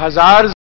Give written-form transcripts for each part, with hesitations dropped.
1000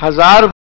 1000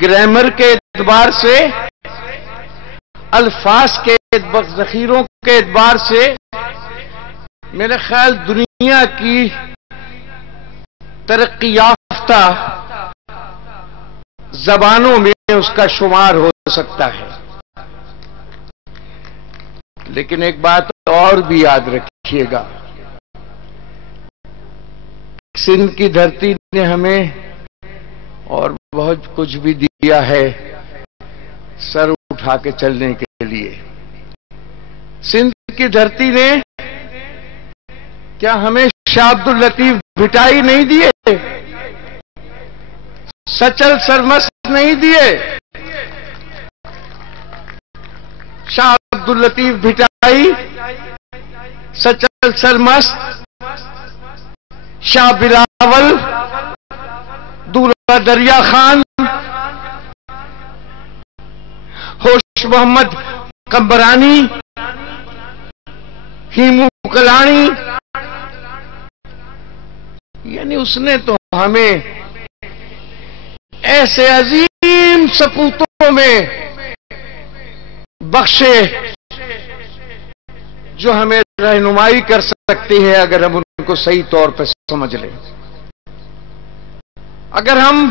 grammar کے اعتبار سے، الفاظ کے ذخیروں کے اعتبار سے میرے خیال دنیا کی ترقی یافتہ زبانوں میں اس کا شمار ہو سکتا ہے۔ لیکن ایک بات اور بھی یاد رکھیے گا، سندھ کی دھرتی نے ہمیں اور بہت کچھ بھی دیا ہے سر اٹھا کے چلنے کے لیے۔ سندھ کی دھرتی نے کیا ہمیں شاہ عبد اللطیف بھٹائی نہیں دیے؟ سچل سرمست نہیں دیے؟ شاہ عبد اللطیف بھٹائی، سچل سرمست، شاہ بلاول، دولہ دریا خان، ہوش محمد قمبرانی، ہیمو کلانی، یعنی اس نے تو ہمیں ایسے عظیم سپوتوں میں بخشے جو ہمیں رہنمائی کر سکتی ہے اگر ہم ان کو صحیح طور پہ سمجھ لیں۔ اگر ہم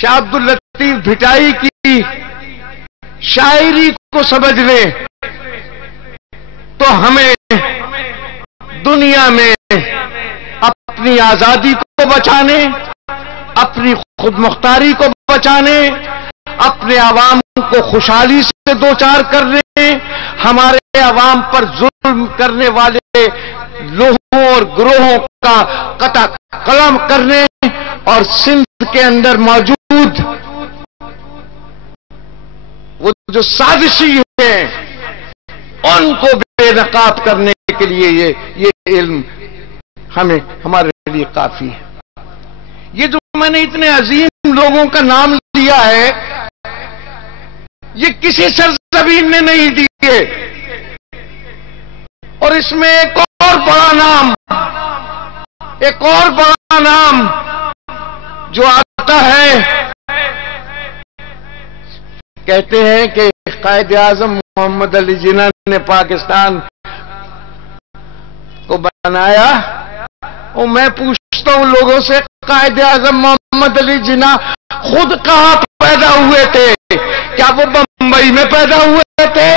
شاہ عبد اللطیف بھٹائی کی شاعری کو سمجھ لیں تو ہمیں دنیا میں اپنی آزادی کو بچانے، اپنی خود مختاری کو بچانے، اپنے عوام کو خوشحالی سے دوچار کرنے، ہمارے عوام پر ظلم کرنے والے لوگوں اور گروہوں کا قطع قلم کرنے، اور سندھ کے اندر موجود وہ جو سازشی ہیں ان کو بے نقاب کرنے کے لیے یہ علم ہمارے لیے کافی ہے۔ یہ جو میں نے اتنے عظیم لوگوں کا نام لیا ہے یہ کسی سرزمین نے نہیں دیے، اور اس میں ایک اور بڑا نام جو آتا ہے، کہتے ہیں کہ قائد اعظم محمد علی جناح نے پاکستان کو بنایا، اور میں پوچھتا ہوں لوگوں سے، قائد اعظم محمد علی جناح خود کہاں پیدا ہوئے تھے؟ کیا وہ بمبئی میں پیدا ہوئے تھے،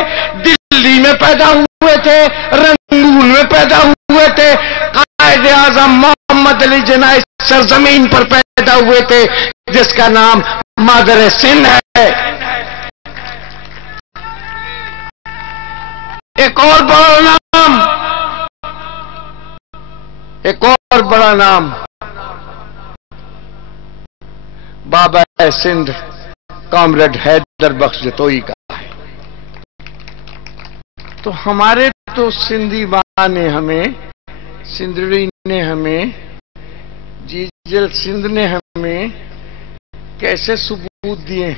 دلی میں پیدا ہوئے تھے، رنگون میں پیدا ہوئے تھے؟ قائد اعظم محمد علی جناح اس سرزمین پر پیدا ہوئے تھے جس کا نام مادر سندھ ہے۔ ایک اور بڑا نام بابا سندھ کامریڈ حیدر بخش جتوئی کا ہے۔ تو ہمارے تو سندھی ماں نے ہمیں، سندھڑی نے ہمیں، جیجل سندھ نے ہمیں کیسے ثبوت دیے؟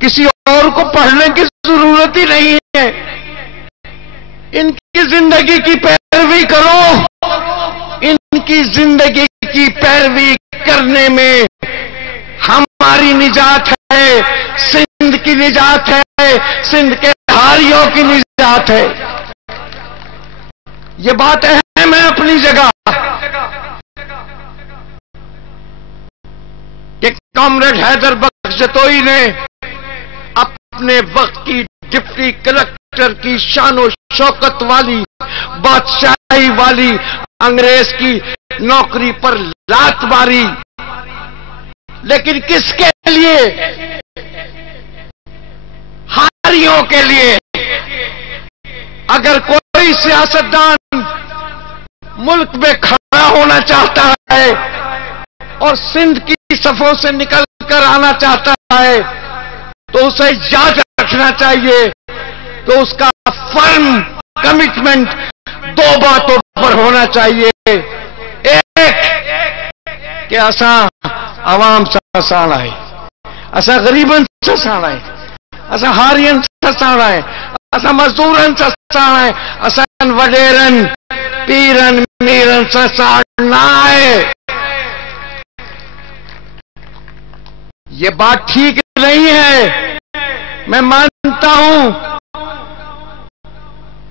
کسی اور کو پڑھنے کی ضرورت ہی نہیں ہے، ان کی زندگی کی پیروی کرو، ان کی زندگی کی پیروی کرنے میں ہماری نجات ہے، سندھ کی نجات ہے، سندھ کے ہاریوں کی نجات ہے۔ یہ بات اہم ہے اپنی جگہ کہ کامریڈ حیدر بخش جتوئی نے اپنے وقت کی ڈپٹی کلکٹر کی شان و شوکت والی، بادشاہی والی انگریز کی نوکری پر لات ماری، لیکن کس کے لیے؟ ہاریوں کے لیے۔ اگر کوئی سیاستدان ملک میں کھڑا ہونا چاہتا ہے اور سندھ کی صفوں سے نکل کر آنا چاہتا ہے تو اسے یاد رکھنا چاہیے تو اس کا فرم کمٹمنٹ دو باتوں پر ہونا چاہیے۔ ایک کہ اساں عوام سے سانا ہے، اساں غریبن سے سانا ہے، اساں ہارین سے سانا ہے، اساں مزدورن سے سانا ہے، اساں وڈیرن پیرن میرن سے سانا ہے۔ یہ بات ٹھیک نہیں ہے. میں مانتا ہوں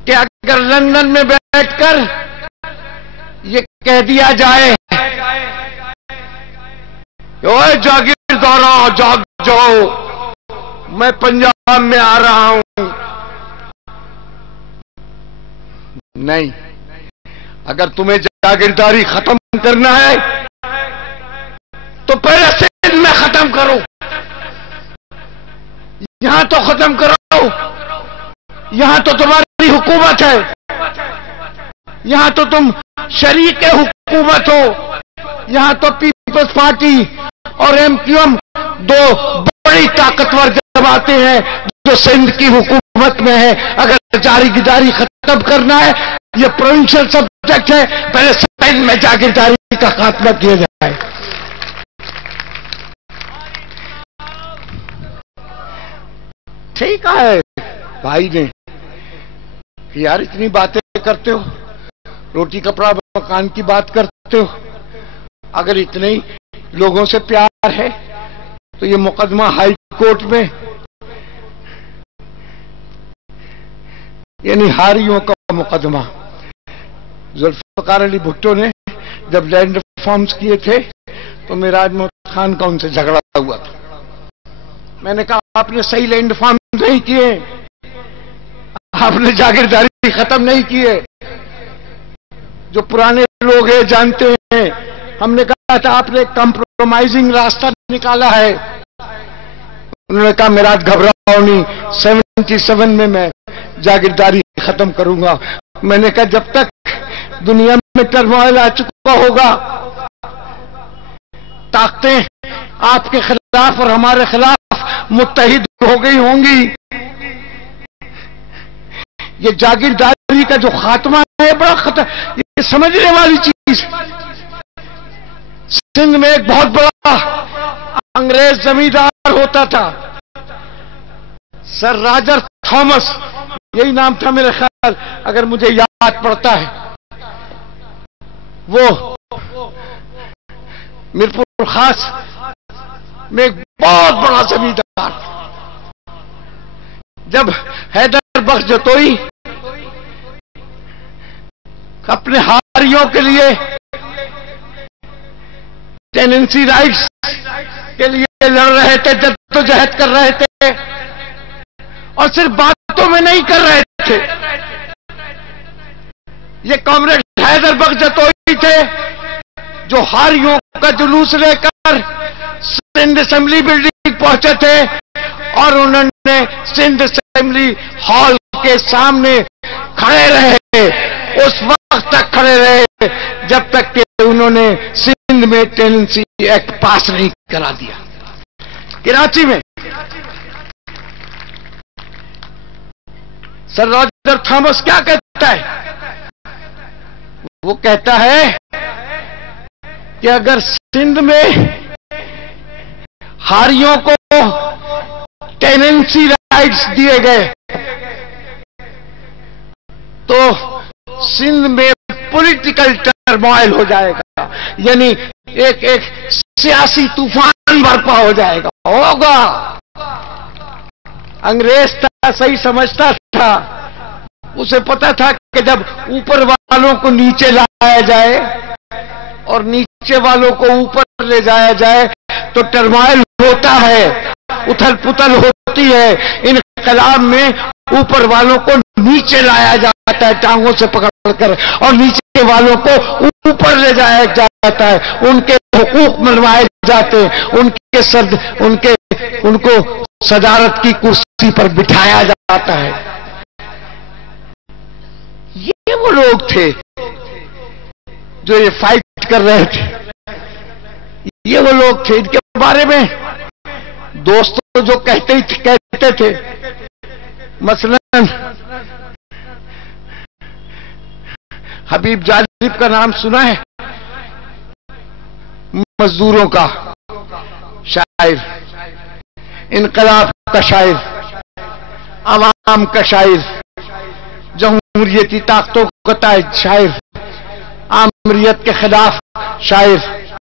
کہ اگر لندن میں بیٹھ کر یہ کہہ دیا جائے کہ اوے جاگیرداروں جاگ جاؤ، میں پنجاب میں آ رہا ہوں. نہیں، اگر تمہیں جاگیرداری ختم کرنا ہے تو پہلے سندھ میں ختم کرو، یہاں تو ختم کرو. یہاں تو تمہاری حکومت ہے، یہاں تو تم شریک حکومت ہو. یہاں تو پیپلز پارٹی اور ایم کیو ایم دو بڑی طاقتور جماعتیں ہیں جو سندھ کی حکومت میں ہے. اگر جاگیرداری ختم کرنا ہے، یہ پروونشل سبجیکٹ ہے، پہلے سندھ میں جاگیرداری کا خاتمہ کیا جائے. ٹھیک ہے بھائی نے کہ یار اتنی باتیں کرتے ہو، روٹی کپڑا مکان کی بات کرتے ہو. اگر اتنے ہی لوگوں سے پیار ہے تو یہ مقدمہ ہائی کورٹ میں، یعنی ہاریوں کا مقدمہ، ذوالفقار علی بھٹو نے جب لینڈ ریفارمز کیے تھے تو میراج محمد خان کا ان سے جھگڑا ہوا تھا. میں نے کہا آپ نے صحیح لینڈ ریفارمز نہیں کیے، آپ نے جاگیرداری ختم نہیں کیے. جو پرانے لوگ ہیں جانتے ہیں، ہم نے کہا تھا آپ نے کمپرومائزنگ راستہ نکالا ہے. انہوں نے کہا میراج گھبراؤ نہیں، 77 میں جاگیرداری ختم کروں گا. میں نے کہا جب تک دنیا میں ٹرموائل آ چکا ہوگا، طاقتیں آپ کے خلاف اور ہمارے خلاف متحد ہو گئی ہوں گی، یہ جاگیرداری کا جو خاتمہ ہے بڑا خطر، یہ سمجھنے والی چیز. سندھ میں ایک بہت بڑا انگریز زمیندار ہوتا تھا، سر راجر تھامس، یہی نام تھا میرے خیال اگر مجھے یاد پڑتا ہے. وہ میرپور خاص میں ایک بہت بڑا زمیندار. جب حیدر بخش جتوئی اپنے ہاریوں کے لیے ٹیننسی رائٹس کے لیے لڑ رہے تھے، جدوجہد کر رہے تھے، اور صرف باتوں میں نہیں کر رہے تھے. یہ کامریڈ حیدر بخش جتوئی تھے جو ہاریوں کا جلوس لے کر سندھ اسمبلی بلڈنگ پہنچے تھے، اور انہوں نے سندھ اسمبلی ہال کے سامنے کھڑے رہے، اس وقت تک کھڑے رہے جب تک کہ انہوں نے سندھ میں ٹیننسی ایکٹ پاس نہیں کرا دیا. کراچی میں سر راجر تھامس کیا کہتا ہے؟ وہ کہتا ہے کہ اگر سندھ میں ہاریوں کو ٹیننسی رائٹس دیے گئے تو سندھ میں پولیٹیکل ٹرموائل ہو جائے گا، یعنی ایک سیاسی طوفان برپا ہو جائے گا. ہوگا. انگریز تھا، صحیح سمجھتا تھا، اسے پتا تھا کہ جب اوپر والوں کو نیچے لایا جائے اور نیچے والوں کو اوپر لے جایا جائے تو ٹرموائل ہوتا ہے، اتھل پتل ہوتی ہے. انقلاب میں اوپر والوں کو نیچے لایا جاتا ہے ٹانگوں سے پکڑ کر، اور نیچے والوں کو اوپر لے جایا جاتا ہے، ان کے حقوق منوائے جاتے ہیں، ان کو صدارت کی کرسی پر بٹھایا جاتا ہے. یہ وہ لوگ تھے جو یہ فائٹ کر رہے تھے. یہ وہ لوگ تھے ان کے بارے میں دوستوں جو کہتے تھے، مثلا حبیب جالب کا نام سنا ہے؟ مزدوروں کا شاعر، انقلاب کا شاعر، عوام کا شاعر، جمہوریتی طاقتوں کا شاعر، آمریت کے خلاف شاعر.